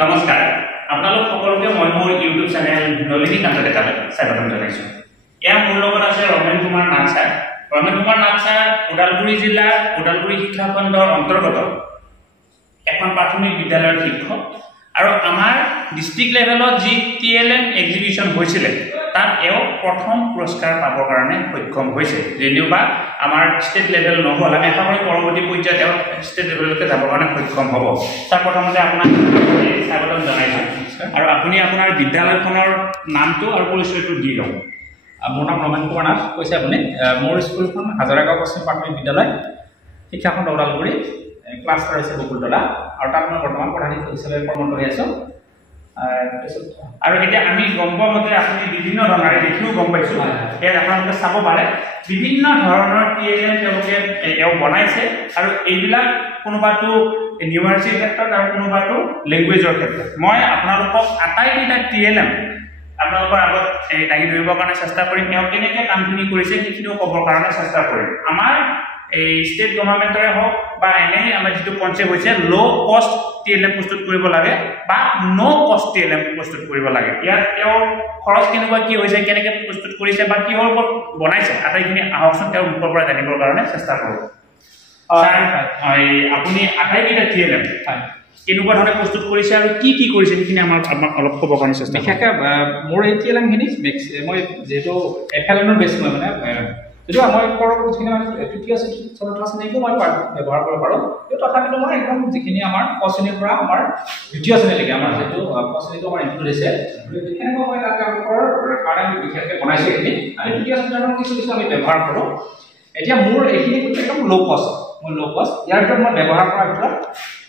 নমস্কাৰ আপোনালোক সকলোকে মই মোৰ ইউটিউব চেনেল নলিনী কান্ত ডেকালৈ স্বাগতম জনাইছোঁ। ইয়াৰ মোৰ লগত আছে ৰমেন কুমাৰ নাথ ছাৰ। ৰমেন কুমাৰ নাথ ছাৰ ওদালগুৰি জিলাৰ ওদালগুৰি শিক্ষা খণ্ডৰ অন্তৰ্গত এখন প্ৰাথমিক বিদ্যালয়ৰ শিক্ষক আৰু আমাৰ ডিষ্ট্ৰিক্ট লেভেলত যি TLM এক্সিবিশ্যন হৈছিলে তাত এও প্ৰথম পুৰস্কাৰ পাবৰ কাৰণে সক্ষম হৈছে। যদিওবা আমাৰ ষ্টেট লেভেল নহ'ল, আমি আশা কৰোঁ পৰৱৰ্তী পৰ্যায়ত তেওঁ ষ্টেট লেভেললৈকে যাবৰ কাৰণে সক্ষম হ'ব। তাৰ প্ৰথমতে আপোনাক স্বাগতম জনাইছোঁ আৰু আপুনি আপোনাৰ বিদ্যালয়খনৰ নামটো আৰু পৰিচয়টো দি লওক। মোৰ নাম ৰমেন কুমাৰ নাথ কৈছে আপুনি। মোৰ স্কুলখন হাজাৰাগাঁও পশ্চিম প্ৰাথমিক বিদ্যালয় শিক্ষাখণ্ড ওদালগুৰি, ক্লাষ্টাৰ হৈছে বকুলতলা আৰু তাত মই বৰ্তমান প্ৰধান শিক্ষক হিচাপে কৰ্মৰত হৈ আছোঁ। আৰু এতিয়া আমি গম পোৱা মতে আপুনি বিভিন্ন ধৰণৰ দেখিও গম পাইছোঁ, ইয়াত আপোনালোকে চাব পাৰে বিভিন্ন ধৰণৰ TLM তেওঁলোকে বনাইছে আৰু এইবিলাক কোনোবাটো নিউমাৰ্চিৰ ক্ষেত্ৰত আৰু কোনোবাটো লেংগুৱেজৰ ক্ষেত্ৰত। মই আপোনালোকক আটাইকেইটা TLM আপোনালোকৰ আগত দাঙি ধৰিবৰ কাৰণে চেষ্টা কৰিম। তেওঁ কেনেকৈ কামখিনি কৰিছে সেইখিনিও ক'বৰ কাৰণে চেষ্টা কৰিম। আমাৰ এই ষ্টেট গভৰ্ণমেণ্টৰে হওক বা এনেই আমাৰ যিটো কনচেপ্ট হৈছে ল' কষ্ট TLM প্ৰস্তুত কৰিব লাগে বা ন' কষ্ট TLM প্ৰস্তুত কৰিব লাগে। ইয়াত তেওঁৰ খৰচ কেনেকুৱা কি হৈছে, কেনেকৈ প্ৰস্তুত কৰিছে বা কিহৰ ওপৰত বনাইছে, আটাইখিনি আহকচোন তেওঁৰ মুখৰ পৰা জানিবৰ কাৰণে চেষ্টা কৰোঁ। আপুনি আটাইকেইটা TLM কেনেকুৱা ধৰণে প্ৰস্তুত কৰিছে আৰু কি কি কৰিছে সেইখিনি আমাক অলপ ক'বৰ কাৰণে চেষ্টা। বিশেষকৈ মোৰ এই TLMখিনি মই যিহেতু FLNৰ বেছ মই যদিও মই পৰৱৰ্তীখিনি মানে তৃতীয় চতুৰ্থ শ্ৰেণীকো মই ব্যৱহাৰ কৰিব পাৰোঁ, কিন্তু তথাপিতো মই একদম যিখিনি আমাৰ ক শ্ৰেণীৰ পৰা আমাৰ দ্বিতীয় শ্ৰেণীলৈকে আমাৰ যিহেতু ক শ্ৰেণীটো আমাৰ ইনক্লুড হৈছে, সেনেকুৱা মই তাত তেওঁলোকৰ কাৰণে বিশেষকৈ বনাইছোঁ। এইখিনি আমি তৃতীয় শ্ৰেণীৰ কিছু আমি ব্যৱহাৰ কৰোঁ। এতিয়া মোৰ এইখিনি একদম ল' কষ্ট, ইয়াৰ ভিতৰত মই ব্যৱহাৰ কৰাৰ ভিতৰত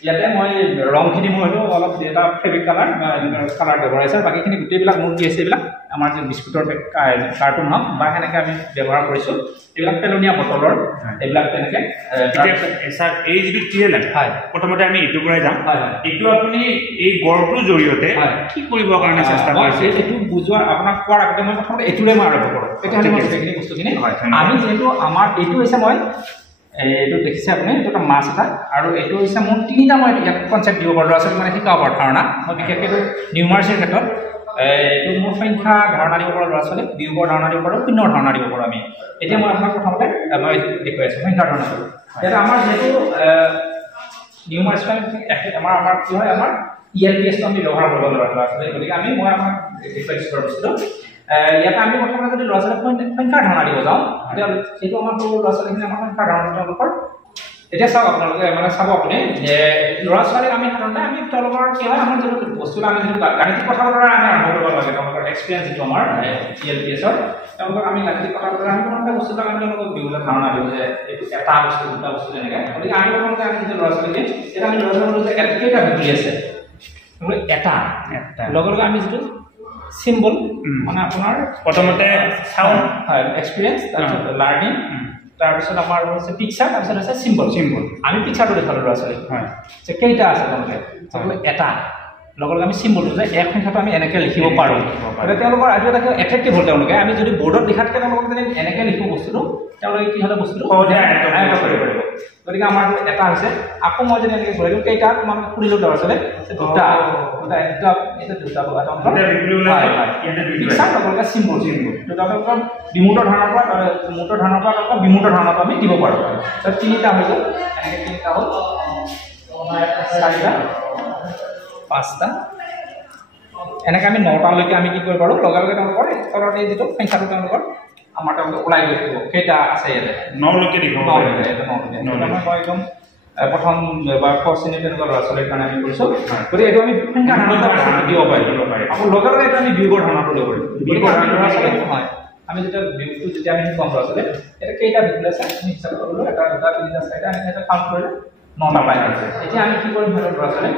ইয়াতে মই ৰংখিনি মই হয়তো অলপ এটা ফেব্ৰিক কালাৰ বা কালাৰ ব্যৱহাৰ হৈছে, বাকীখিনি গোটেইবিলাক মোৰ কি আছে এইবিলাক আমাৰ যে বিস্কুটৰ কাৰ্টুন হওক বা সেনেকৈ আমি ব্যৱহাৰ কৰিছোঁ। এইবিলাক পেলনীয়া বটলৰ এইবিলাক তেনেকৈ। ছাৰ এই যিটো TLM প্ৰথমতে আমি এইটোৰ পৰাই যাম। এইটো আপুনি এই গড়টোৰ জৰিয়তে কি কৰিবৰ কাৰণে চেষ্টা কৰিছে এইটো বুজোৱা আপোনাক কোৱাৰ আগতে মই প্ৰথমতে এইটোৰে মই আৰম্ভ কৰোঁ, তেতিয়াহ'লে মই গোটেইখিনি বস্তুখিনি আমি যিহেতু আমাৰ এইটো হৈছে মই এইটো দেখিছে আপুনি, এইটো এটা মাছ এটা আৰু এইটো হৈছে মোৰ তিনিটা মই ইয়াত কনচেপ্ট দিব পাৰোঁ, ল'ৰা ছোৱালীক মানে শিকাব পাৰোঁ ধাৰণা। মই বিশেষকৈ এইটো নিউমাৰ্চিৰ ক্ষেত্ৰত এইটো মোৰ সংখ্যা ধাৰণা দিব পাৰোঁ, ল'ৰা ছোৱালীক বিয়োগৰ ধাৰণা দিব পাৰোঁ, শূন্যৰ ধাৰণা দিব পাৰোঁ আমি। এতিয়া মই আপোনাক প্ৰথমতে মই দেখুৱাই আছোঁ সংখ্যাৰ ধাৰণাটো। এতিয়া আমাৰ যিহেতু নিউমাৰ্চ আমাৰ কি হয়, আমাৰ ELPSটো আমি ব্যৱহাৰ কৰিব নোৱাৰোঁ ল'ৰা ছোৱালীক, গতিকে মই আপোনাক দেখুৱাইছোঁ বস্তুটো। ইয়াতে আমি প্ৰথমতে যদি ল'ৰা ছোৱালীক সংখ্যাৰ ধাৰণা দিব যাওঁ, তেতিয়াহ'লে যিহেতু আমাৰ সৰু ল'ৰা ছোৱালীখিনি আমাৰ সংখ্যাৰ ধাৰণা তেওঁলোকৰ। এতিয়া চাওক আপোনালোকে মানে চাব আপুনি যে ল'ৰা ছোৱালীক আমি সাধাৰণতে আমি তেওঁলোকৰ কি হয়, আমাৰ যিটো বস্তুটো আমি যিটো গাণিতিক কথা বতৰা আমি আৰম্ভ কৰিব লাগে, তেওঁলোকৰ এক্সপিৰিয়েঞ্চ যিটো আমাৰ ELPSৰ, তেওঁলোকক আমি গাণিতিক কথা বতৰা আমি প্ৰথমতে বস্তুবিলাক আমি তেওঁলোকক দিবলৈ ধাৰণা দিওঁ যে এইটো এটা বস্তু দুটা বস্তু তেনেকৈ। গতিকে আমি প্ৰথমতে আমি যেতিয়া ল'ৰা ছোৱালীক এতিয়া আমি ল'ৰা ছোৱালীক যে কেইটা ভেকুলী আছে, এটা লগে লগে আমি যিটো চিম্বল মানে আপোনাৰ প্ৰথমতে চাউণ্ড এক্সপিৰিয়েঞ্চ, তাৰপিছত লাৰ্ণিং, তাৰপিছত আমাৰ হৈছে পিকচাৰ, তাৰপিছত হৈছে চিম্বল। আমি পিকচাৰটো দেখালোঁ ল'ৰা ছোৱালীক যে কেইটা আছে তেওঁলোকে, এটা লগে লগে আমি চিম্বলটো যে এক সংখ্যাটো আমি এনেকৈ লিখিব পাৰোঁ। গতিকে তেওঁলোকৰ আজি এটা এট্ৰেক্টিভ হ'ল, তেওঁলোকে আমি যদি বৰ্ডত লিখাতকৈ তেওঁলোকক যদি এনেকৈ লিখোঁ বস্তুটো, তেওঁলোকে কি হ'লে বস্তুটো আয়ত্ত কৰিব পাৰিব। গতিকে আমাৰ এটা হৈছে। আকৌ মই যদি এনেকৈ ঘূৰাই দিওঁ কেইটা তোমালোকে সুধিলোঁ ল'ৰা ছোৱালীক, দুটা লগতে চিম্বল তেওঁলোকৰ বিমূৰ্ত ধাৰণাৰ পৰা তেওঁলোকৰ বিমূৰ্ত ধাৰণাটো আমি দিব পাৰোঁ। তিনিটা হৈ গ'ল, এনেকৈ তিনিটা হ'ল, চাৰিটা, পাঁচটা, এনেকৈ আমি নটালৈকে আমি কি কৰিব পাৰোঁ, লগে লগে তেওঁলোকৰ তলত এই যিটো সংখ্যাটো তেওঁলোকৰ আমাৰ তেওঁলোকে ওলাই গৈ থাকিব কেইটা আছে ইয়াতে, নলৈকে দিব মই একদম প্ৰথম বা ক শ্ৰেণীৰ তেনেকুৱা ল'ৰা ছোৱালীৰ কাৰণে আমি কৰিছোঁ। গতিকে এইটো আমি সংখ্যা ধাৰণা দিব পাৰিম। আকৌ লগে লগে এইটো আমি বিয়োগৰ ধাৰণাটো দিব পাৰিম। হয়, আমি যেতিয়া বিয়োগটো যেতিয়া আমি কম ল'ৰা ছোৱালী এতিয়া কেইটা ভেকুলী আছে আমি হিচাপ কৰিলোঁ, এটা দুটা তিনিটা চাৰিটা, আমি এটা কাউণ্ট কৰিলোঁ, নটা পাই আছে। এতিয়া আমি কি কৰিম সিহঁতৰ ল'ৰা ছোৱালী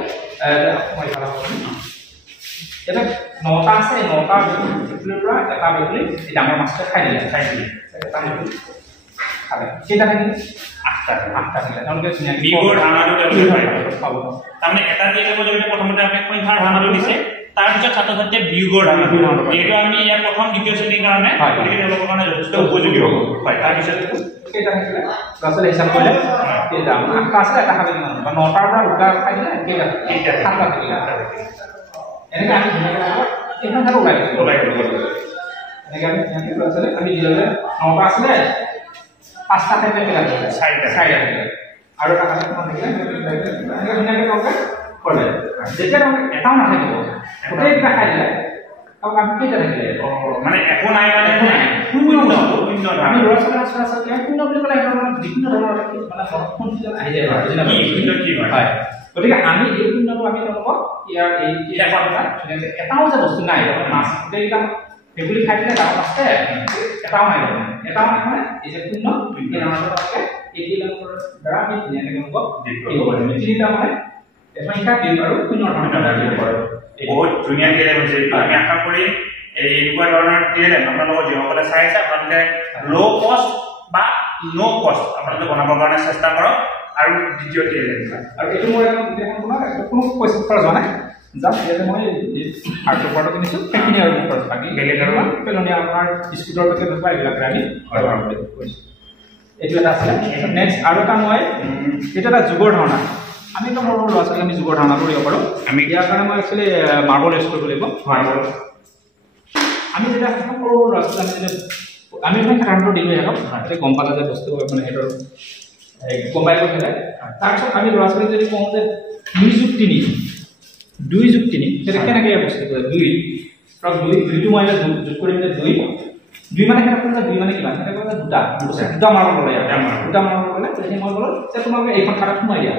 এতিয়া নটা আছে, নটা ভেকুলীৰ পৰা এটা ভেকুলী এই ডাঙৰ মাছটো খাই দিলে এটা ভেকুলী খালে, কেইটা থাকিলে আঠটা থাকিলে। তেওঁলোকে বিয়োগৰ ধাৰণাটো পাব। তাৰমানে এটা TLM জৰিয়তে প্ৰথমতে আপুনি সংখ্যাৰ ধাৰণাটো দিছে, তাৰপিছত ছাত্ৰ ছাত্ৰীয়ে বিয়োগৰ ধাৰণা যিহেতু আমি ইয়াৰ প্ৰথম দ্বিতীয় শ্ৰেণীৰ কাৰণে গতিকে তেওঁলোকৰ কাৰণে যথেষ্ট উপযোগী হ'ব হয় তাৰপিছত কেইটা থাকিলে ল'ৰা-ছোৱালী হিচাপ কৰিলে কেইটা 8টা আছে এটা খাবে কিমান বা 9টাৰ পৰা দুটা খাই দিলে কেইটা 7টা থাকিলে এনেকৈ আমি এইখন ঠাইত ওলাই দিব এনেকৈ আমি ল'ৰা-ছোৱালী আমি দিলে 9টা আছিলে 5টা খাই পেলাই চাৰিটা থাকিলে আৰু এটা খালে কিমান থাকিলে এনেকৈ ধুনীয়াকৈ তেওঁলোকে কৰে যেতিয়া তেওঁলোকে এটাও নাথাকিব গোটেইকেইটা খাই দিলে আৰু আমি কেইটা থাকিলে মানে একো নাই মানে শূন্য আমি ল'ৰা-ছোৱালী শূন্য বুলি ক'লে বিভিন্ন ধৰণৰ মানে কনফিউজন আহি যায় হয় গতিকে আমি এই শূন্যটো আমি তেওঁলোকক ইয়াৰ এই এটাও যে বস্তু নাই মাছ গোটেইকেইটা ভেকুলী খাই দিলে ডাঙৰ আছে এটাও নাই এটাও নাই মানে এই যে শূন্য এই দ্বাৰা আমি ধুনীয়াকৈ তেওঁলোকক দিব পাৰিম তিনিটা মানে সংখ্যা দিম আৰু শূন্য ধৰণৰ দিব পাৰোঁ বহুত ধুনীয়া টিএলএম হৈছে আমি আশা কৰি এই এনেকুৱা ধৰণৰ টিএলএম আপোনালোকৰ যিসকলে চাই আছে আপোনালোকে ল' কষ্ট বা ন' কষ্ট আপোনালোকে বনাবৰ কাৰণে চেষ্টা কৰক আৰু দ্বিতীয় টিএলএম আৰু এইটো মই কোনো পইচা খৰচ হোৱা নাই জাষ্ট ইয়াতে মই হাৰ্ড পেপাৰটো কিনিছোঁ সেইখিনি আৰু মোৰ খৰচ বাকী বেলেগ আৰু পেলনীয়া আপোনাৰ স্কুলৰ পেকেট বা এইবিলাক আমি ব্যৱহাৰ কৰিছোঁ এইটো এটা আছিলে নেক্সট আৰু এটা মই এইটো এটা যুগৰ ধাৰণা আমি তো সৰু ল'ৰা-ছোৱালী আমি যুগৰ ধাৰণা কৰিব পাৰোঁ আমি ইয়াৰ কাৰণে মই একচুৱেলি মাৰ্বল ইউজ কৰিব লাগিব মাৰ্বল আমি যেতিয়া সৰু ল'ৰা-ছোৱালী আমি সাধাৰণতে দিলোঁ সিহঁতক তেতিয়া গম পালে যে বস্তু মানে সিহঁতৰ গম পাই গ'লে তাৰপিছত আমি ল'ৰা-ছোৱালীক যদি কওঁ যে 2+3 তেতিয়া কেনেকৈ বস্তু কৰে 2 ধৰক 2টো মই যোগ কৰিম যে 2 মানে কেনেকৈ 2 মানে কিমান কেনেকৈ দুটা মাৰ্বল ল'লে দুটা মাৰ্বল ল'লে তেতিয়া মই ক'লোঁ যে তোমালোকে এইখন খাতাত সোমাই দিয়া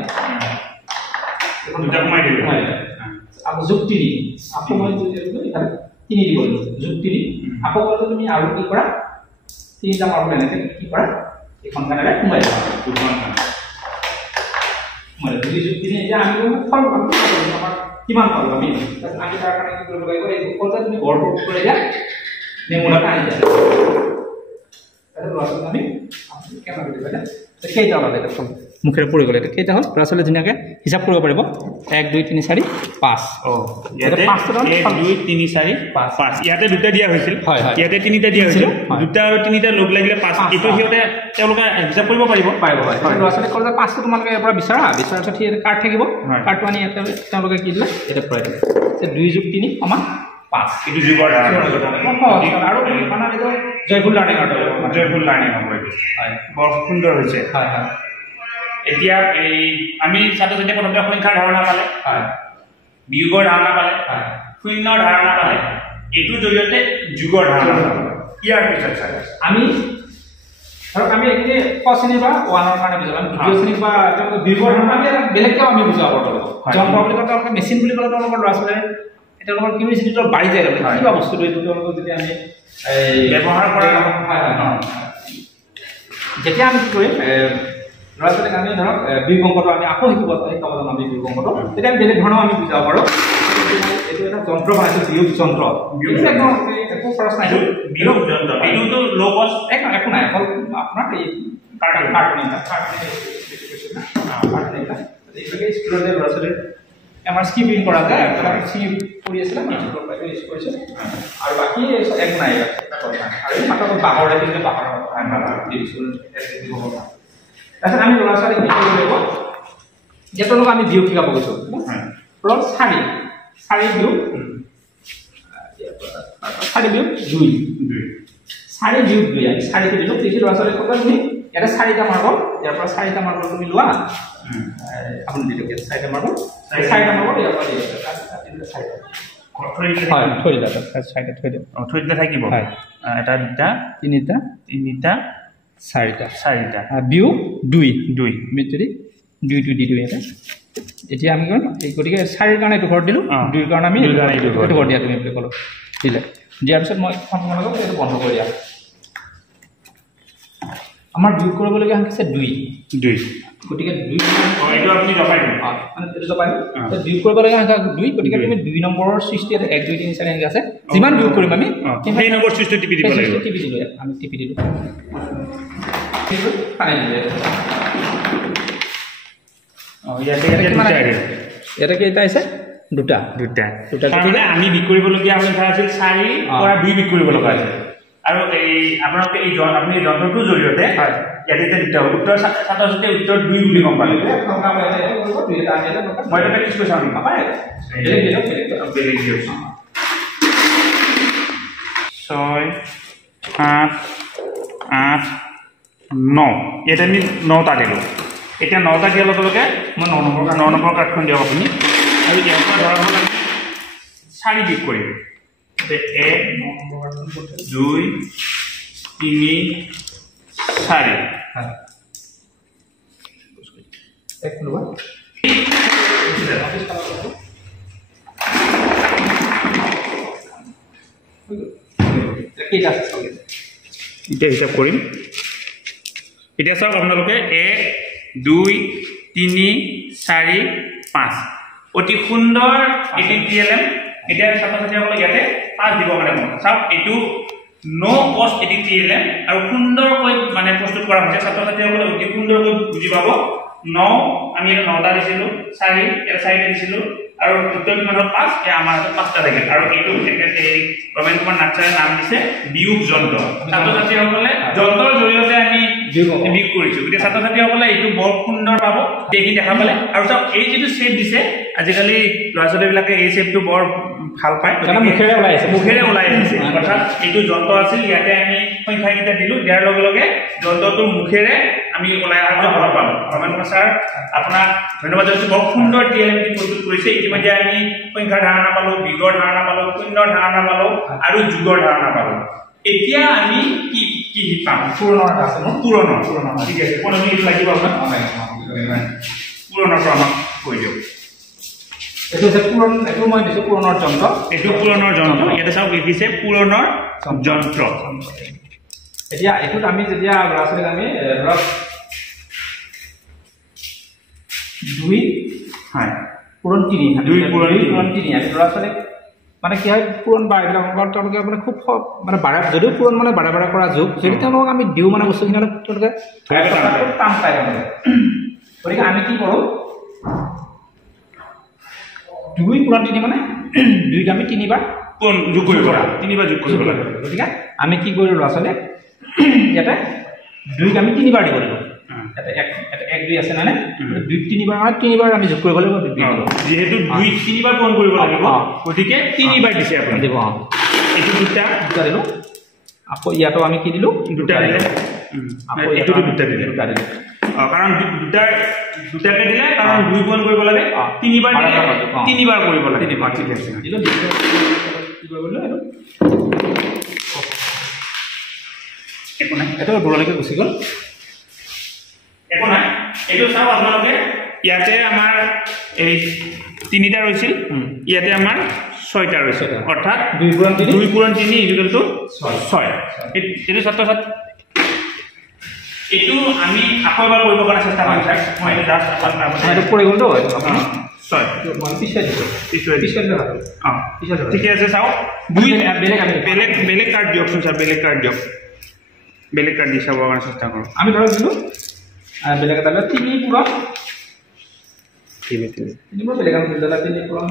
দুটা সোমাই দিব আকৌ যোগ 3 আকৌ মই ইফালে 3 দিব লাগিব যোগ 3 আকৌ ক'লে তুমি আৰু কি কৰা তিনিটা মাৰ্বল এনেকৈ কি কৰা এইখন খাতাৰে সোমাই দিয়া দুখন মানে 2+3 এতিয়া আমি ফল আমাৰ কিমান পালোঁ আমি আমি তাৰ কাৰণে কি কৰিব লাগিব এই ফলটা তুমি গড়টো কৰি দিয়া নেমুলাটা আনি দিয়া ল'ৰা-ছোৱালী আমি কেনেকৈ দিব লাগে কেইটা ওলালে দেখোন মুখেৰে পৰি গ'লে কেইটা হ'ল ল'ৰা-ছোৱালী ধুনীয়াকৈ হিচাপ কৰিব পাৰিব 1 2 3 4 5 ইয়াতে 1 2 3 4 5 ইয়াতে দুটা দিয়া হৈছিল ইয়াতে তিনিটা দিয়া হৈছিল দুটা আৰু তিনিটা লগ লাগিলে 5 এইটো সিহঁতে তেওঁলোকে হিচাপ কৰিব পাৰিব ল'ৰা-ছোৱালী ক'লে যে 5টো তোমালোকে ইয়াৰ পৰা বিচাৰা বিচাৰাৰ পিছত সেই কাৰ্ড থাকিব কাৰ্ডটো আনি ইয়াতে তেওঁলোকে কি দিলে এতিয়া ভৰাই দিলে যে 2+3 = 5 এইটো যুগৰ আৰু মানে এইটো জয়ফুল লাৰ্ণিং হ'ব হয় বৰ সুন্দৰ হৈছে এতিয়া এই আমি ছাত্ৰ ছাত্ৰীয়ে প্ৰথমতে সংখ্যাৰ ধাৰণা পালে বিয়োগৰ ধাৰণা পালে শূন্যৰ ধাৰণা পালে এইটোৰ জৰিয়তে যুগৰ ধাৰণা ইয়াৰ পিছত আমি ধৰক আমি এইখিনি ক শ্ৰেণী বা 1ৰ কাৰণে বুজাম দ্বিতীয় শ্ৰেণী বা বিয়োগৰ ধাৰণা আমি বেলেগকৈ আমি বুজাব পাৰোঁ যন্ত্ৰ বুলি ক'লে তেওঁলোকে মেচিন বুলি ক'লে তেওঁলোকৰ ল'ৰা-ছোৱালীৰ তেওঁলোকৰ কিউৰিচিটিটো বাঢ়ি যায় কিবা বস্তুটো এইটো তেওঁলোকক যেতিয়া আমি ব্যৱহাৰ কৰা যেতিয়া আমি কি কৰিম ল'ৰা-ছোৱালীক আমি ধৰক বিয়োগ অংকটো আমি আকৌ শিকাব জানো আমি বিয়োগ অংকটো তেতিয়া আমি বেলেগ ধৰণৰ আমি বুজাব পাৰোঁ এইটো এটা যন্ত্ৰ বনাইছোঁ বিয়োগ যন্ত্ৰ একদম একো খৰচ নাই বিয়োগ যন্ত্ৰ এইটোতো ল' কষ্ট একো নাই অকল আপোনাৰ এই কাৰ্টুন স্কুলতে ল'ৰা-ছোৱালীৰ আমাৰ স্কিপিং কৰা যায় স্কিপ কৰি আছিলে ইউজ কৰিছোঁ আৰু বাকী একো নাই আৰু মাত্ৰ বাঁহৰে দিলে বাঁহৰ তাৰপিছত আমি ল'ৰা-ছোৱালীক কি কৰিব লাগিব যে তেওঁলোকক আমি বিয়োগ শিকাব গৈছোঁ প্লট 4 বিয়োগ 2 4 বিয়োগ 2 আমি 4টো দিলোঁ দেখি ল'ৰা-ছোৱালীক ক'ব তুমি ইয়াতে 4টা মাৰ্বল ইয়াৰ পৰা 4টা মাৰ্বল তুমি লোৱা আপুনি দিলোঁ 4টা মাৰ্বল ইয়াৰ পৰা দিলোঁ থৈ দিলে থাকিব এটা দুটা তিনিটা 4টা বিয়োগ 2 যদি 2টো দি দিওঁ ইয়াতে এতিয়া আমি কৰিম এই গতিকে 4ৰ কাৰণে এইটো ঘৰত দিলোঁ 2ৰ কাৰণে আমি এইটো ঘৰত দিয়া তুমি বুলি ক'লোঁ দিলে দিয়াৰ পিছত মই আপোনালোকক এইটো বন্ধ কৰি দিয়া আমাৰ বিয়োগ কৰিবলগীয়া হৈছে 2 গতিকে 2 এইটো আপুনি জপাই দিম মানে এইটো জপাই দিম বিয়োগ কৰিবলগীয়া হৈছে 2 গতিকে তুমি 2 নম্বৰৰ সৃষ্টি 1 2 3 4 এনেকৈ আছে যিমান বিয়োগ কৰিম আমি সেই নম্বৰ সৃষ্টি টিপি দিব লাগিব টিপি দিলোঁ আমি টিপি দিলোঁ পানী দিলোঁ ইয়াতে কেইটা আহিছে দুটা তাৰমানে আমি বিক্ৰী কৰিবলগীয়া সংখ্যা আছিল 4 পৰা 2 বিক্ৰী কৰিব লগা আছিল আৰু এই আপোনালোকে এই আপুনি যন্ত্ৰটোৰ জৰিয়তে ইয়াতে দুটা উত্তৰ ছাত্ৰ ছাত্ৰীয়ে উত্তৰ 2 বুলি গম পালে মই এটা প্ৰেক্টিছ কৰিছোঁ বেলেগ দিয়ক 6 7 8 9 ইয়াতে আমি 9টা দিলোঁ এতিয়া 9টা দিয়াৰ লগে লগে মই 9 নম্বৰ কাৰ্ডখন দিয়ক আপুনি আৰু ইয়াৰ পৰা ধৰা হ'ল আমি 4 বিক কৰিম 1 2 3 4 এক নম্বৰ এতিয়া হিচাপ কৰিম এতিয়া চাওক আপোনালোকে 1 2 3 4 5 অতি সুন্দৰ এটি টিএলএম এতিয়া ছাত্ৰ ছাত্ৰীসকলে ইয়াতে 5 দিব কাৰণে মন চাওক এইটো নো কষ্ট এটি টিএলএম আৰু সুন্দৰকৈ মানে প্ৰস্তুত কৰা হৈছে ছাত্ৰ ছাত্ৰীসকলে অতি সুন্দৰকৈ বুজি পাব 9 আমি এটা 9টা দিছিলোঁ 4 এটা 4টা দিছিলোঁ আৰু উত্তৰ কিমানৰ 5 এ আমাৰ 5টা থাকিল আৰু এইটো এই ৰমেন কুমাৰ নাৰ্চাৰে নাম দিছে বিয়োগ যন্ত্ৰ ছাত্ৰ ছাত্ৰীসকলে যন্ত্ৰৰ জৰিয়তে আমি বিয়োগ কৰিছোঁ গতিকে ছাত্ৰ ছাত্ৰীসকলে এইটো বৰ সুন্দৰ পাব এইখিনি দেখা পালে আৰু চাওক এই যিটো শ্বেপ দিছে আজিকালি ল'ৰা ছোৱালীবিলাকে এই শ্বেপটো বৰ ভাল পায় মুখেৰে ওলাই আহিছে অৰ্থাৎ এইটো যন্ত্ৰ আছিল ইয়াতে আমি সংখ্যাকেইটা দিলোঁ দিয়াৰ লগে লগে যন্ত্ৰটোৰ মুখেৰে আমি ওলাই অহাটো ভাল পালোঁ ৰমেন কুমাৰ ছাৰ আপোনাক ধন্যবাদ জনাইছোঁ বৰ সুন্দৰ টিএলএমটি প্ৰস্তুত কৰিছে ইতিমধ্যে আমি সংখ্যাৰ ধাৰণা পালোঁ বিগৰ ধাৰণা পালোঁ শূন্যৰ ধাৰণা পালোঁ আৰু যুগৰ ধাৰণা পালোঁ এতিয়া আমি কি পাম পুৰণৰ ঠিক আছে কোন আমি এইটো লাগিব আপোনাক পুৰণৰটো আমাক কৈ দিয়ক এইটো মই দিছোঁ পুৰণৰ যন্ত্ৰ এইটো পুৰণৰ যন্ত্ৰ ইয়াতে চাওক লিখিছে পুৰণৰ যন্ত্ৰ এতিয়া এইটোত আমি যেতিয়া ল'ৰা ছোৱালীক আমি ধৰক 2 পুৰণ 3 2 পুৰণ 3 আমি ল'ৰা ছোৱালীক মানে কি হয় পুৰণ বা এইবিলাক তেওঁলোকে মানে খুব মানে যদিও পুৰণ মানে বাৰে বাৰে কৰা যুগ যদি তেওঁলোকক আমি দিওঁ মানে বস্তুখিনি তেওঁলোকে টান পায় গতিকে আমি কি কৰোঁ 2 পুৰণ 3 মানে 2ক আমি 3বাৰ যোগ কৰিব লাগে গতিকে আমি কি কৰিলোঁ ল'ৰা ছোৱালীক ইয়াতে 2ক আমি 3বাৰ দিব লাগিব এটা 1 2 আছে মানে 2 3বাৰ মানে 3বাৰ আমি যোগ কৰিব লাগিব যেহেতু 2 3বাৰ পূৰণ কৰিব লাগিব গতিকে 3বাৰ দিছে আপুনি দিব এইটো দুটা দিলোঁ আকৌ ইয়াতো আমি কি দিলোঁ দুটা দিলে আকৌ এইটো দুটা দিলে কাৰণ দুটাকে দিলে কাৰণ 2 পূৰণ কৰিব লাগে 3বাৰ দিলে 3বাৰ কৰিব লাগে ঠিক আছে কি কৰিব লাগিব একো নাই এটা দূৰলৈকে গুচি গ'ল একো নাই এইটো চাওক আপোনালোকে ইয়াতে আমাৰ এই 3টা ৰৈছিল ইয়াতে আমাৰ 6টা ৰৈছিল অৰ্থাৎ 2 পুৰণ 3 ইকুৱেল টু 6 এইটো ছাত্ৰ ছাত্ৰী এইটো আমি আকৌ এবাৰ কৰিব কাৰণে চেষ্টা কৰিম স্যাৰ মই এটা জাস্ট এইটো পৰি গ'ল তো 6 মই পিছুৱাই দিছোঁ ঠিকে আছে চাওক বেলেগ কাৰ্ড দিয়কচোন ছাৰ বেলেগ কাৰ্ড দিয়ক বেলেগ কাৰ্ড দি চাবৰ কাৰণে চেষ্টা কৰোঁ আমি ধৰক দিলোঁ বেলেগ এটা 3 পুৰণ 3 বেলেগ আমি দিলোঁ 3 পুৰণ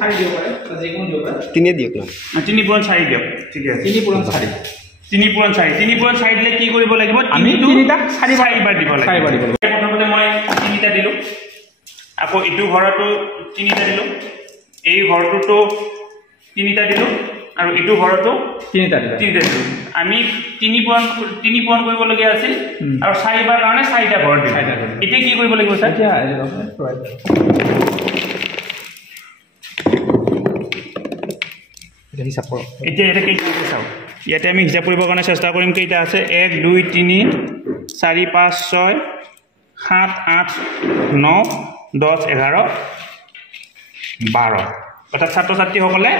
4 দিব পাৰে যিকোনো দিব পাৰে 3 দিয়ক না 3 পুৰণ 4 দিয়ক ঠিক আছে 3 পুৰণ 4 দিলে কি কৰিব লাগিব আমি 3টা 4বাৰ দিব লাগিব প্ৰথমতে মই 3টা দিলোঁ আকৌ এইটো ঘৰতো 3টা দিলোঁ এই ঘৰটোতো 3টা দিলোঁ আৰু এইটো ঘৰতো 3টা দিলোঁ আমি 3 পুৰণ কৰিবলগীয়া আছিল আৰু 4বাৰ কাৰণে 4টা ঘৰ দিলোঁ এতিয়া কি কৰিব লাগিব ছাৰ হিচাপ কৰক এতিয়া এটা কেইটা চাওক ইয়াতে আমি হিচাপ কৰিবৰ কাৰণে চেষ্টা কৰিম কেইটা আছে 1 2 3 4 5 6 7 8 9 10 11 12 অৰ্থাৎ ছাত্ৰ ছাত্ৰীসকলে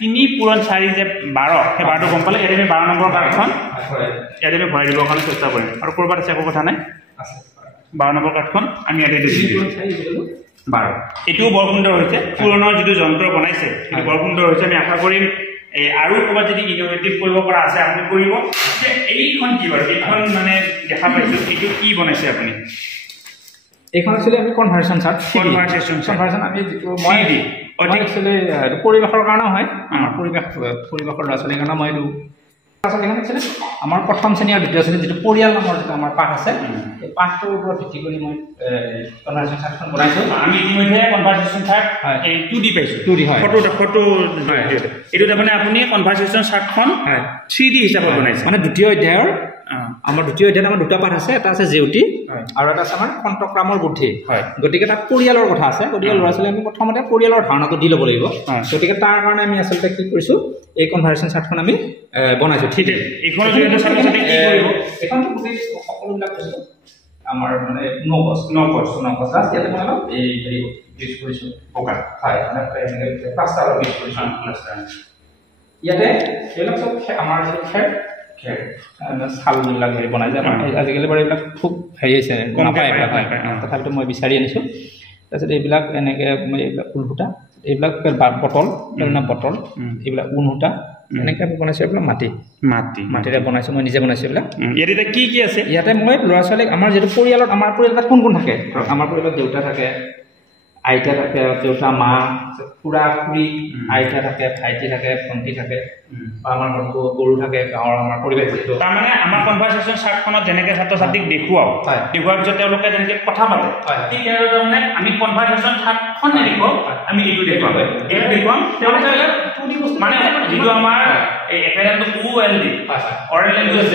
3 পুৰণ 4 যে 12 সেই 12টো গম পালে ইয়াতে আমি 12 নম্বৰ কাৰ্ডখন ইয়াতে আমি ভৰাই দিবৰ কাৰণে চেষ্টা কৰিম আৰু ক'ৰবাত আছে একো কথা নাই 12 নম্বৰ কাৰ্ডখন আমি ইয়াতে দি দিম 12 এইটোও বৰ সুন্দৰ হৈছে পুৰণৰ যিটো যন্ত্ৰ বনাইছে সেইটো বৰ সুন্দৰ হৈছে আমি আশা কৰিম আৰু ক'ৰবাত যদি ইনোভেটিভ কৰিব পৰা আছে আপুনি কৰিব যে এইখন কি বাৰু এইখন মানে দেখা পাইছোঁ এইটো কি বনাইছে আপুনি এইখন আছিলে আমি কনভাৰ্সন ছাৰ কনভাৰ্সেশ্যন আমি যিটো মই একচুৱেলি পৰিৱেশৰ কাৰণেও হয় আমাৰ পৰিৱেশৰ ল'ৰা ছোৱালীৰ কাৰণে মই এইটো আচলতে আমাৰ প্ৰথম শ্ৰেণী আৰু দ্বিতীয় শ্ৰেণী যিটো পৰিয়াল নামৰ যিটো আমাৰ পাঠ আছে এই পাঠটোৰ ওপৰত ভিত্তি কৰি মই কনভাৰ্চেশ্যন চাৰ্টখন বনাইছোঁ আমি ইতিমধ্যে কনভাৰ্চেশ্যন চাৰ্ট এই 2D পাইছোঁ 2D হয় ফটো এইটো তাৰমানে আপুনি কনভাৰ্চেশ্যন চাৰ্টখন 3D হিচাপত বনাইছে মানে দ্বিতীয় অধ্যায়ৰ আমাৰ দ্বিতীয় অধ্যায়ত আমাৰ দুটা পাঠ আছে এটা আছে জেউতি আৰু এটা আছে আমাৰ কণ্টক্ৰামৰ বুদ্ধি গতিকে তাত পৰিয়ালৰ কথা আছে গতিকে ল'ৰা ছোৱালী আমি প্ৰথমতে পৰিয়ালৰ ধাৰণাটো দি ল'ব লাগিব গতিকে তাৰ কাৰণে আমি আচলতে কি কৰিছোঁ এই কনভাৰ্চেশ্যন চাৰ্টখন আমি বনাইছোঁ ঠিক আছে এইখনতো গোটেই সকলোবিলাক বস্তু আমাৰ মানে নকছ ইয়াতে মই অলপ এই হেৰি ইউজ কৰিছোঁ পকা হয় মানে প্লাষ্টাৰ ইউজ কৰিছোঁ ইয়াতে এইবিলাক চব আমাৰ খেৰ চালবিলাক হেৰি বনাই যায় আজিকালি বাৰু এইবিলাক খুব হেৰি হৈছে নাপায় এইবিলাক তথাপিতো মই বিচাৰি আনিছোঁ তাৰপিছত এইবিলাক এনেকৈ মই এইবিলাক ঊল সূতা এইবিলাক বটল বটল এইবিলাক ঊণ সূতা এনেকৈ আমি বনাইছোঁ এইবিলাক মাটিৰে বনাইছোঁ মই নিজে বনাইছোঁ এইবিলাক ইয়াতে কি কি আছে ইয়াতে মই ল'ৰা ছোৱালীক আমাৰ যিটো পৰিয়ালত আমাৰ পৰিয়ালত কোন কোন থাকে আমাৰ পৰিয়ালত দেউতা থাকে আইতা থাকে দেউতা মা খুৰা খুৰী আইতা থাকে ভাইটি থাকে ভণ্টি থাকে বা আমাৰ ঘৰত গৰু থাকে গাঁৱৰ আমাৰ পৰিৱেশ যিটো তাৰমানে আমাৰ কনভাৰ্চেশ্যন চাৰ্টখনত যেনেকৈ ছাত্ৰ ছাত্ৰীক দেখুৱাওঁ দেখুওৱাৰ পিছত তেওঁলোকে যেনেকৈ কথা পাতে ঠিক তেনেদৰে তাৰমানে আমি কনভাৰ্চেশ্যন চাৰ্টখন নেদেখুৱাওঁ আমি এইটো দেখুৱাম তেওঁলোকে মানে যিটো আমাৰ এই একাডেমিক OLD অৰেল লেংগুৱেজ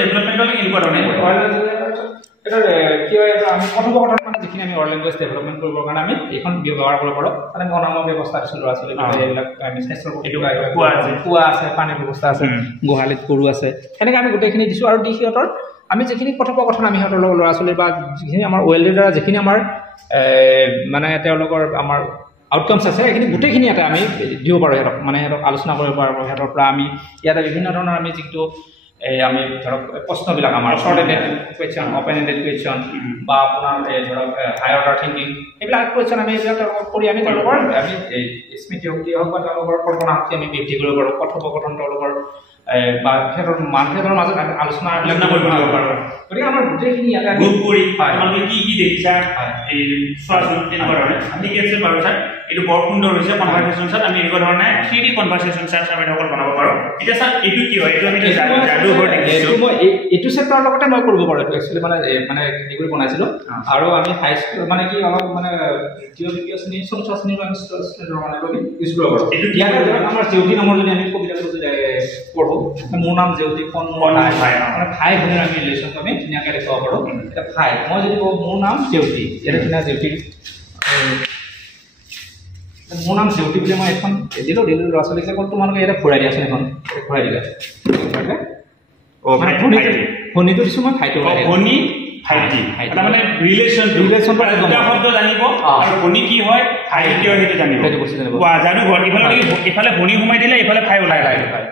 ডেভেলপমেণ্টক এনেকুৱা ধৰণে এটা কি হয় আমি কথোপকথন মানে যিখিনি আমি অৰেল লেংগুৱেজ ডেভেলপমেণ্ট কৰিবৰ কাৰণে আমি এইখন ব্যৱহাৰ কৰিব পাৰোঁ তাত আমি অনাময় ব্যৱস্থা দিছোঁ ল'ৰা ছোৱালী এইবিলাক আমি স্বাস্থ্যৰ কুঁৱা আছে পানীৰ ব্যৱস্থা আছে গোহালিত গৰু আছে সেনেকৈ আমি গোটেইখিনি দিছোঁ আৰু দি সিহঁতৰ আমি যিখিনি কথোপকথন আমি সিহঁতৰ ল'ৰা ছোৱালী বা যিখিনি আমাৰ OLDৰ দ্বাৰা যিখিনি আমাৰ মানে তেওঁলোকৰ আমাৰ আউটকামছ আছে সেইখিনি গোটেইখিনি ইয়াতে আমি দিব পাৰোঁ সিহঁতক মানে সিহঁতক আলোচনা কৰিব পাৰোঁ সিহঁতৰ পৰা আমি ইয়াতে বিভিন্ন ধৰণৰ আমি যিটো আমি ধৰক প্ৰশ্নবিলাক আমাৰ short ended question open ended question বা আপোনাৰ ধৰক হাই অৰ্ডাৰ থিংকিং এইবিলাক কুৱেশ্যন আমি এইবিলাক কৰি আমি তেওঁলোকৰ আমি স্মৃতি শক্তি হওক বা তেওঁলোকৰ কল্পনা শক্তি আমি বৃদ্ধি কৰিব পাৰোঁ কথোপকথন তেওঁলোকৰ বা সিহঁতৰ মাজত আলোচনা কৰিব পাৰোঁ গতিকে আমাৰ গোটেইখিনি ইয়াতে গ্ৰুপ কৰি আপোনালোকে কি কি দেখিছা এই চোৱাচোন তেনেকুৱা ধৰণে ঠিক আছে বাৰু ছাৰ এইটো বৰ সুন্দৰ হৈছে কনভাৰ্চেশ্যন চাৰ্ট আমি এনেকুৱা ধৰণে 3D কনভাৰ্চেশ্যন চাৰ্ট আমি সকল বনাব পাৰোঁ এতিয়া ছাৰ এইটো কি হয় এইটো আমি এইটো চেপ্টাৰৰ লগতে মই কৰিব পাৰোঁ এইটো একচুৱেলি মানে হেৰি কৰি বনাইছিলোঁ আৰু আমি হাই স্কুল মানে কি অলপ মানে তৃতীয় শ্ৰেণী চতুৰ্থ শ্ৰেণীৰ ষ্টুডেণ্টৰ মানে ইউজ কৰিব পাৰোঁ এইটো ইয়াতে আমাৰ জেউতি নামৰ যদি আমি কবিতাটো যদি পঢ়োঁ মোৰ নাম জেউতি কণ মোৰ ভাই মানে ভাই ভনীৰ আমি ৰিলেশ্যনটো আমি ধুনীয়াকৈ দেখুৱাব পাৰোঁ এতিয়া ভাই মই যদি কওঁ মোৰ নাম জেউতি ইয়াতে ধুনীয়া জেউতিৰ মোৰ নাম জেউতি বুলি মই এখন দিলোঁ ল'ৰা ছোৱালীক যে তোমালোকে ইয়াতে ঘূৰাই দিয়াচোন এখন ঘূৰাই দিলে ভনীটো দিছোঁ মই ভাইটো ভনী ভাইটি তাৰমানে ৰিলেশ্যন দুটা শব্দ জানিব আৰু ভনী কি হয় ভাই কি হয় সেইটো জানিব যাদুঘৰ ইফালে ভনী সোমাই দিলে ইফালে ভাই ওলাই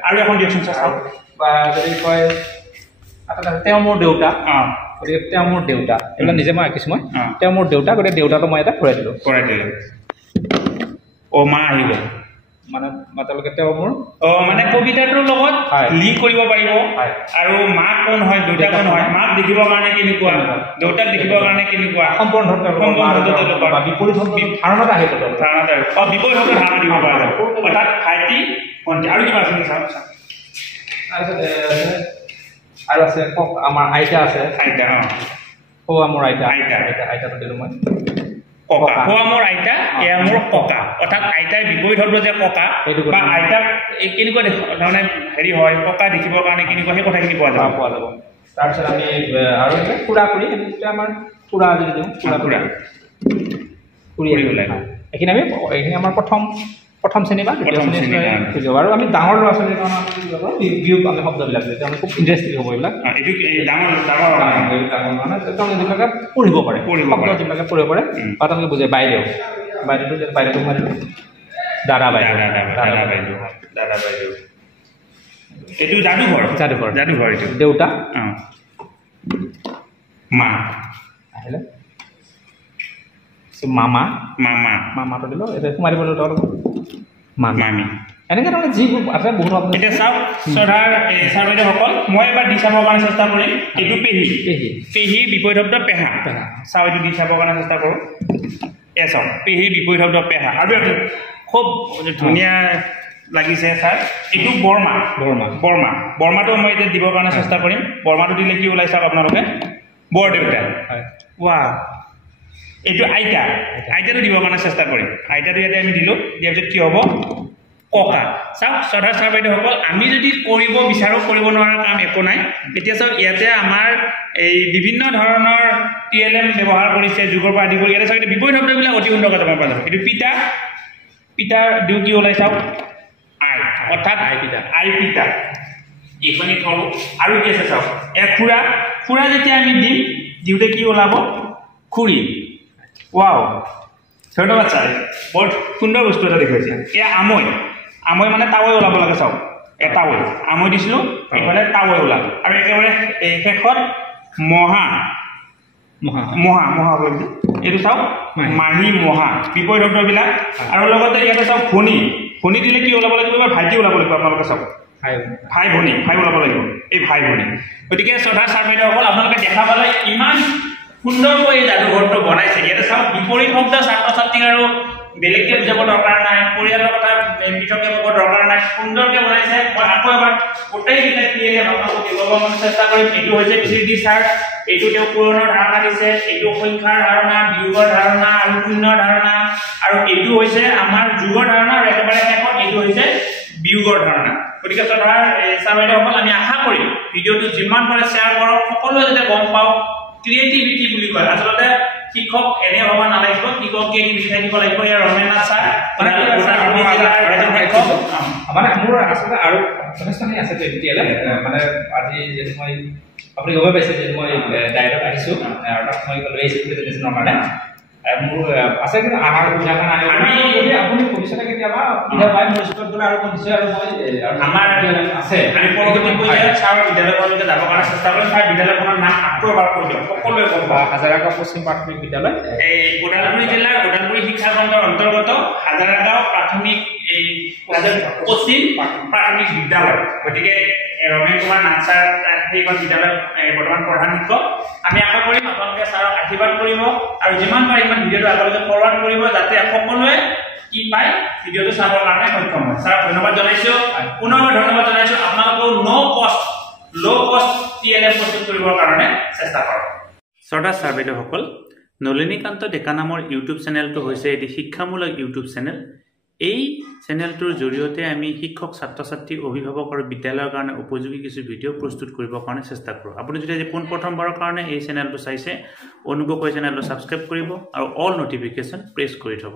আৰু এখন দিয়কচোন চাওক বা যদি কয় তেওঁ মোৰ দেউতা গতিকে তেওঁ মোৰ দেউতা এইবিলাক নিজে মই আঁকিছোঁ মই তেওঁ মোৰ দেউতা গতিকে দেউতাটো মই এটা ঘূৰাই দিলোঁ মা আহিব মানে তেওঁলোকে তেওঁ মোৰ মানে কবিতাটোৰ লগত লিংক কৰিব পাৰিব আৰু মা কোন হয় দেউতা কোন হয় মাক দেখিবৰ কাৰণে কেনেকুৱা দেউতাক দেখিবৰ কাৰণে কেনেকুৱা সম্পৰ্ক বিপৰীত ধাৰণাত আহিব বিপৰীত ধাৰণা দিব পৰা যাব তাত ভাইটি ভণ্টি আৰু কিবা আছে চাওক আৰু আছে আমাৰ আইতা আছে মোৰ আইতাটো দিলোঁ মই ককা মোৰ আইতা এয়া মোৰ ককা অৰ্থাৎ আইতাৰ বিপৰীত হ'ব যে ককা বা আইতাক কেনেকুৱা তাৰমানে হেৰি হয় ককা দেখিবৰ কাৰণে কেনেকুৱা সেই কথাখিনি পোৱা যাব তাৰপিছত আমি আৰু খুৰা খুৰী আমাৰ খুৰা যদি দিওঁ খুৰী ওলাই এইখিনি আমাৰ প্ৰথম শ্ৰেণী বা দ্বিতীয় শ্ৰেণী যাব আৰু আমি ডাঙৰ ল'ৰা ছোৱালীৰ কাৰণে বিয়োগ আমি শব্দবিলাক যে তেওঁলোকে খুব ইণ্টাৰেষ্টিং হ'ব এইবিলাক তেওঁলোকে যিবিলাকে পঢ়িব পাৰে শব্দ যিবিলাকে পঢ়িব পাৰে বা তেওঁলোকে বুজে বাইদেউটো মই দিলোঁ দাদা বাইদেউ এইটো যাদুঘৰ এইটো দেউতা মা আহিলে মামাটো দিলোঁ এতিয়া সোমাই দিব মামী এনেকৈ তাৰমানে যিবোৰ আছে বহুত এতিয়া চাওক শ্ৰদ্ধাৰ ছাৰ বাইদেউসকল মই এবাৰ দি চাবৰ কাৰণে চেষ্টা কৰিম এইটো পেহীৰ বিপৰীত শব্দ পেহা চাওক এইটো দি চাবৰ কাৰণে চেষ্টা কৰোঁ চাওক পেহী বিপৰীত শব্দ পেহা আৰু খুব ধুনীয়া লাগিছে ছাৰ এইটো বৰ্মা বৰ্মাটো মই এতিয়া দিবৰ কাৰণে চেষ্টা কৰিম বৰ্মাটো দিলে কি ওলাই চাওক আপোনালোকে বৰদেউতা ৱা এইটো আইতাটো দিবৰ কাৰণে চেষ্টা কৰিম আইতাটো ইয়াতে আমি দিলোঁ দিয়াৰ পিছত কি হ'ব ককা চাওক শ্ৰদ্ধা ছাৰ বাইদেউসকল আমি যদি কৰিব বিচাৰোঁ কৰিব নোৱাৰা কাম একো নাই এতিয়া চাওক ইয়াতে আমাৰ এই বিভিন্ন ধৰণৰ TLM ব্যৱহাৰ কৰিছে যুগৰ পৰা আদি কৰি ইয়াতে চাওক বিপৰীত শব্দবিলাক অতি সুন্দৰকৈ যাব পৰা যাব এইটো পিতাৰ দিও কি ওলাই চাওক আই অৰ্থাৎ আই পিতা এইখনি থলো আৰু কি আছে চাওক খুৰা যেতিয়া আমি দিওঁতে কি ওলাব খুৰী ৱাও ধন্যবাদ ছাৰ বৰ সুন্দৰ বস্তু এটা দেখুৱাইছে এয়া আমৈ মানে তাৱৈ ওলাব লাগে চাওক তাৱৈ আমৈ দিছিলোঁ এইফালে তাৱৈ ওলাব আৰু একেবাৰে শেষত মহা এইটো চাওক মাহী মহা বিপৰীত শব্দবিলাক আৰু লগতে ইয়াতে চাওক ভনী দিলে কি ওলাব লাগিব এবাৰ ভাইটি ওলাব লাগিব আপোনালোকে চাওক ভাই ভনী ওলাব লাগিব এই ভাই ভনী গতিকে শ্ৰদ্ধা ছাৰ বাইদেউসকল আপোনালোকে দেখা পালে ইমান সুন্দৰকৈ এই যাদুঘৰটো বনাইছে ইয়াতে চাওক বিপৰীত শব্দ ছাত্ৰ ছাত্ৰীক আৰু বেলেগকে বুজাব দৰকাৰ নাই পৰিয়ালৰ কথা পৃথককে ক'ব দৰকাৰ নাই সুন্দৰকৈ বনাইছে মই আকৌ এবাৰ গোটেইকেইটা TLM আপোনালোকক দেখুৱাব চেষ্টা কৰিম এইটো হৈছে 3D চাৰ্ট এইটো তেওঁ পুৰণৰ ধাৰণা দিছে এইটো সংখ্যাৰ ধাৰণা বিয়োগৰ ধাৰণা আৰু শূন্যৰ ধাৰণা আৰু এইটো হৈছে আমাৰ যুগৰ ধাৰণা আৰু একেবাৰে শেষত এইটো হৈছে বিয়োগৰ ধাৰণা গতিকে শ্ৰদ্ধা ছাৰ বাইদেউসকল আমি আশা কৰিম ভিডিঅ'টো যিমান পাৰে শ্বেয়াৰ কৰক সকলোৱে যাতে গম পাওক ক্ৰিয়েটিভিটি বুলি কয় আচলতে শিক্ষক এনে হ'ব নালাগিব শিক্ষক ক্ৰিয়েটিভিটি থাকিব লাগিব ইয়াৰ ৰমেশনাথ ছাৰ মানে মোৰ আচলতে আৰু যথেষ্টখিনি আছে TLM মানে আজি যদি মই আপুনি গম পাইছে যে মই ডাইৰেক্ট আহিছোঁ আৰু তাত মই লৈ আহিছোঁ প্ৰেজেণ্টেশ্যনৰ কাৰণে মোৰ আছে কিন্তু আমাৰ সুবিধা কাৰণে আমি যদি আপুনি ভৱিষ্যতে কেতিয়াবা সুবিধা পায় মোৰ স্কুলত গ'লে আৰু নিশ্চয় আৰু মই আমাৰ আছে আমি পৰৱৰ্তী পৰ্যায়ত ছাৰ বিদ্যালয়খনলৈকে যাবৰ কাৰণে চেষ্টা কৰিম ছাৰ বিদ্যালয়খনৰ নাম আকৌ এবাৰ কৈ দিয়ক সকলোৱে গম পাব হাজাৰাগাঁও পশ্চিম প্ৰাথমিক বিদ্যালয় এই ওদালগুৰি জিলাৰ ওদালগুৰি শিক্ষা খণ্ডৰ অন্তৰ্গত হাজাৰাগাঁও প্ৰাথমিক এই পশ্চিম প্ৰাথমিক বিদ্যালয় গতিকে ৰমেশ কুমাৰ নাথ ছাৰ সেইখন বিদ্যালয়ত বৰ্তমান প্ৰধান শিক্ষক আমি আশা কৰিম আপোনালোকে ছাৰক আশীৰ্বাদ কৰিব আৰু যিমান পাৰে ইমান ভিডিঅ'টো আগলৈকে ফৰৱাৰ্ড কৰিব যাতে সকলোৱে কি পায় ভিডিঅ'টো চাবৰ কাৰণে সক্ষম হয় ছাৰ ধন্যবাদ জনাইছোঁ পুনৰবাৰ ধন্যবাদ জনাইছোঁ আপোনালোকেও ল' কষ্ট TLM প্ৰস্তুত কৰিবৰ কাৰণে চেষ্টা কৰক শ্ৰদ্ধা ছাৰ বাইদেউসকল নলিনীকান্ত ডেকা নামৰ ইউটিউব চেনেলটো হৈছে এটি শিক্ষামূলক ইউটিউব চেনেল এই চেনেলটোৰ জৰিয়তে আমি শিক্ষক ছাত্ৰ ছাত্ৰী অভিভাৱক আৰু বিদ্যালয়ৰ কাৰণে উপযোগী কিছু ভিডিঅ' প্ৰস্তুত কৰিবৰ কাৰণে চেষ্টা কৰোঁ আপুনি যদি আজি পোনপ্ৰথমবাৰৰ কাৰণে এই চেনেলটো চাইছে অনুগ্ৰহ কৰি চেনেলটো ছাবস্ক্ৰাইব কৰিব আৰু অল নটিফিকেশ্যন প্ৰেছ কৰি থ'ব